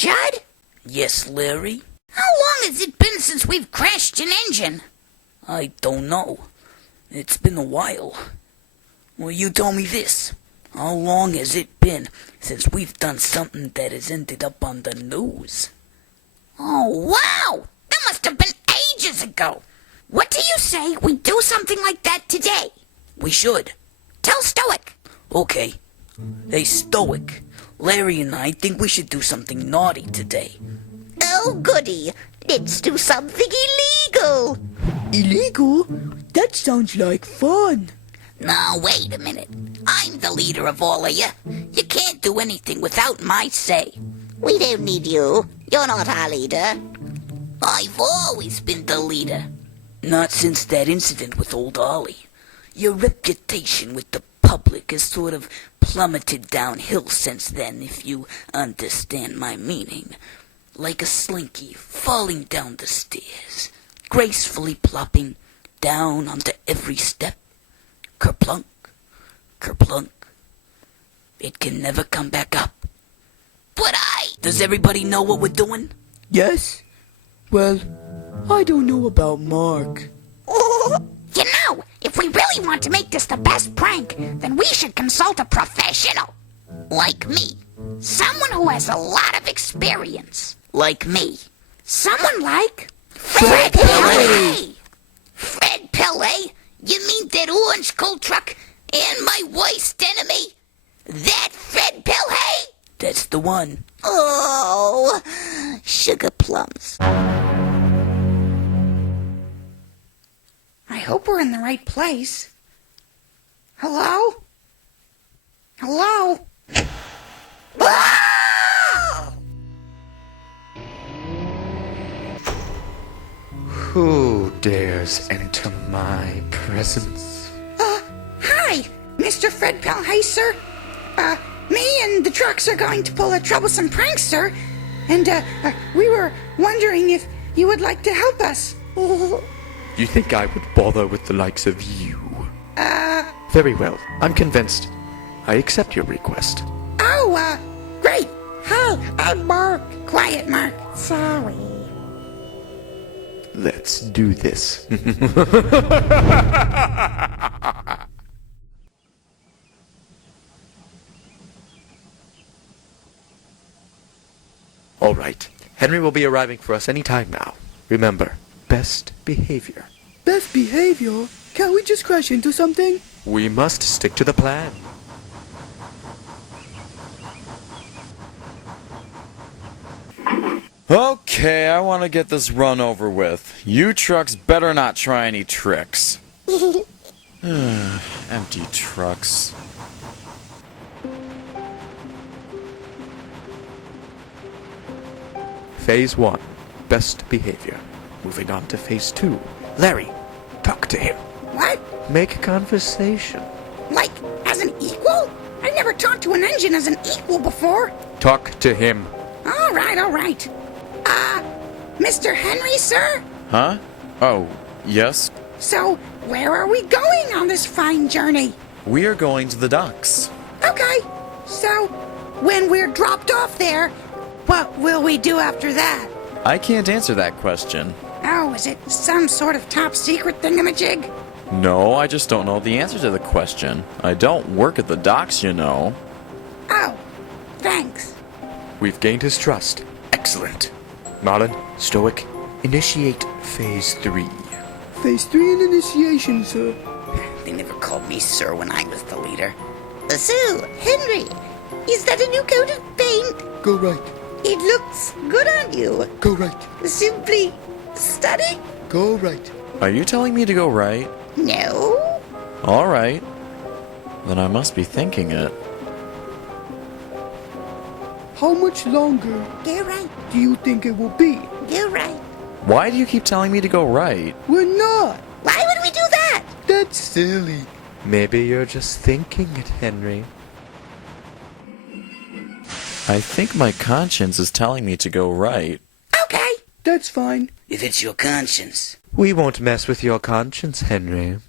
Judd? Yes, Larry? How long has it been since we've crashed an engine? I don't know. It's been a while. Well, you tell me this. How long has it been since we've done something that has ended up on the news? Oh, wow! That must have been ages ago. What do you say we do something like that today? We should. Tell Stoic. Okay. Hey, Stoic. Larry and I think we should do something naughty today. Oh, goody. Let's do something illegal. Illegal? That sounds like fun. Now, wait a minute. I'm the leader of all of you. You can't do anything without my say. We don't need you. You're not our leader. I've always been the leader. Not since that incident with old Ollie. Your reputation with the public has sort of plummeted downhill since then, if you understand my meaning. Like a slinky falling down the stairs, gracefully plopping down onto every step. Kerplunk, kerplunk. It can never come back up. But Does everybody know what we're doing? Yes? Well, I don't know about Mark. You know, if we really want to make this the best prank, then we should consult a professional. Like me. Someone who has a lot of experience. Like me. Someone like Fred Pillay. Fred Pillay? You mean that orange coal truck and my worst enemy? That Fred Pillay? That's the one. Oh, sugar plums. I hope we're in the right place. Hello? Hello? Ah! Who dares enter my presence? Hi, Mr. Fred Pillay, sir. Me and the trucks are going to pull a troublesome prank, sir. And, we were wondering if you would like to help us. You think I would bother with the likes of you? Very well. I'm convinced. I accept your request. Oh, great. Hi, I'm Mark. Quiet, Mark. Sorry. Let's do this. All right. Henry will be arriving for us any time now. Remember, best behavior. Best behavior? Can't we just crash into something? We must stick to the plan. Okay, I want to get this run over with. You trucks better not try any tricks. Empty trucks. Phase 1, best behavior. Moving on to Phase 2. Larry, talk to him. What? Make conversation. Like, as an equal? I've never talked to an engine as an equal before. Talk to him. All right, all right. Mr. Henry, sir? Huh? Oh, yes? So, where are we going on this fine journey? We are going to the docks. Okay, so, when we're dropped off there, what will we do after that? I can't answer that question. Oh, is it some sort of top secret thingamajig? No, I just don't know the answer to the question. I don't work at the docks, you know. Oh, thanks. We've gained his trust. Excellent. Marlin, Stoic, initiate Phase 3. Phase 3 in initiation, sir. They never called me sir when I was the leader. So, Henry, is that a new coat of paint? Go right. It looks good on you. Go right. Simply stunning? Go right. Are you telling me to go right? No. All right. Then I must be thinking it. How much longer Go right. do you think it will be? Go right. Why do you keep telling me to go right? We're not. Why would we do that? That's silly. Maybe you're just thinking it, Henry. I think my conscience is telling me to go right. Okay. That's fine. If it's your conscience. We won't mess with your conscience, Henry.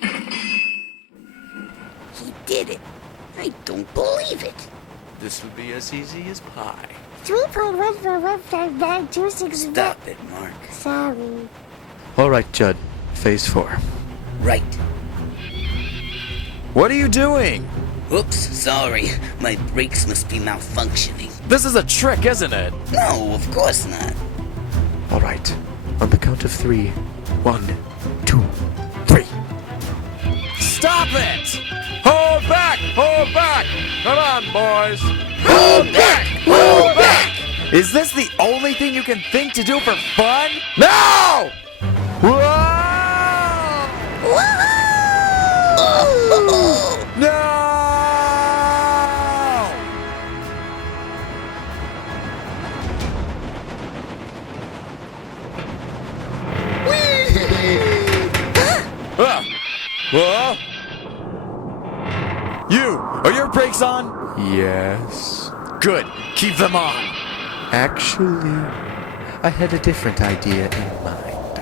He did it. I don't believe it. This will be as easy as pie. 3.1 for 15926. Stop it, Mark. Sorry. All right, Judd. Phase 4. Right. What are you doing? Oops, sorry. My brakes must be malfunctioning. This is a trick, isn't it? No, of course not. All right. On the count of 3. 1, 2, 3. Stop it! Hold back! Hold back! Come on, boys! Hold back! Hold back! Is this the only thing you can think to do for fun? No! Whoa! No! Whoa! You! Are your brakes on? Yes. Good. Keep them on. Actually, I had a different idea in mind.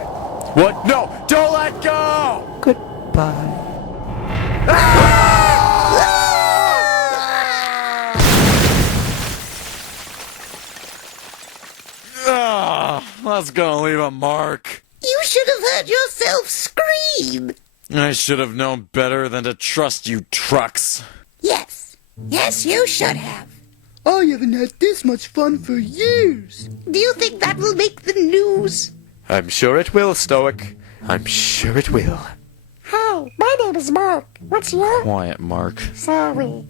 What? No! Don't let go! Goodbye. That's gonna leave a mark. You should have heard yourself scream. I should have known better than to trust you trucks. Yes. Yes, you should have. I haven't had this much fun for years. Do you think that will make the news? I'm sure it will, Stoic. I'm sure it will. Hi, my name is Mark. What's your? Quiet, Mark. Sorry.